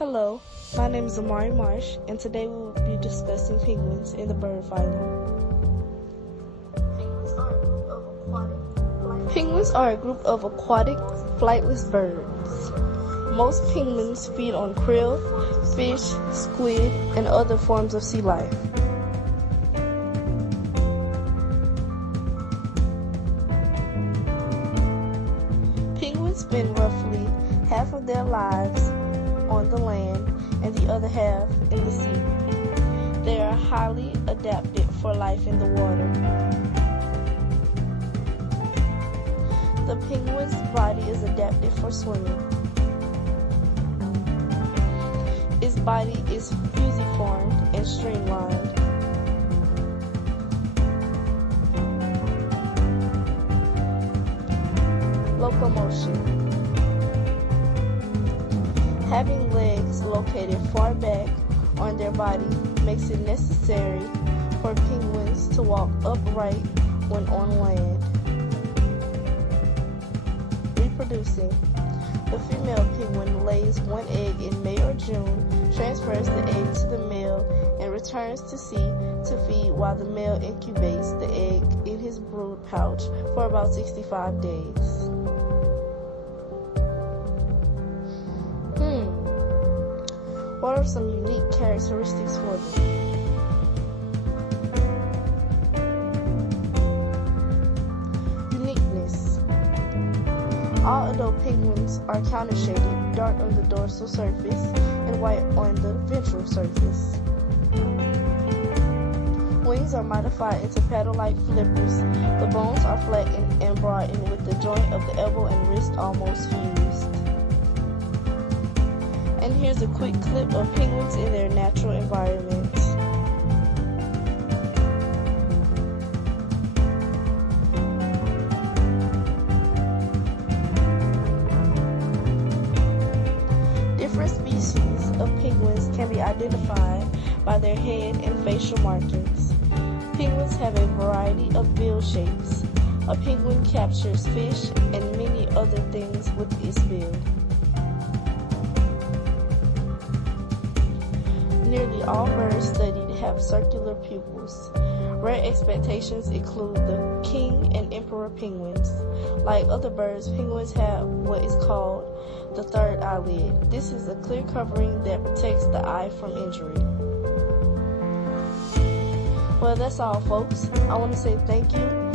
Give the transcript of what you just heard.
Hello, my name is Amari Marsh, and today we will be discussing penguins in the bird phylum. Penguins are a group of aquatic, flightless birds. Most penguins feed on krill, fish, squid, and other forms of sea life. Penguins spend roughly half of their lives on the land and the other half in the sea. They are highly adapted for life in the water. The penguin's body is adapted for swimming. Its body is fusiformed and streamlined. Locomotion. Having legs located far back on their body makes it necessary for penguins to walk upright when on land. Reproducing. The female penguin lays one egg in May or June, transfers the egg to the male, and returns to sea to feed while the male incubates the egg in his brood pouch for about 65 days. What are some unique characteristics for them? Uniqueness. All adult penguins are counter-shaded, dark on the dorsal surface and white on the ventral surface. Wings are modified into paddle-like flippers. The bones are flattened and broadened with the joint of the elbow and wrist almost fused. And here's a quick clip of penguins in their natural environment. Different species of penguins can be identified by their head and facial markings. Penguins have a variety of bill shapes. A penguin captures fish and many other things with its bill. Nearly all birds studied have circular pupils. Rare expectations include the king and emperor penguins. Like other birds, penguins have what is called the third eyelid. This is a clear covering that protects the eye from injury. Well, that's all, folks. I want to say thank you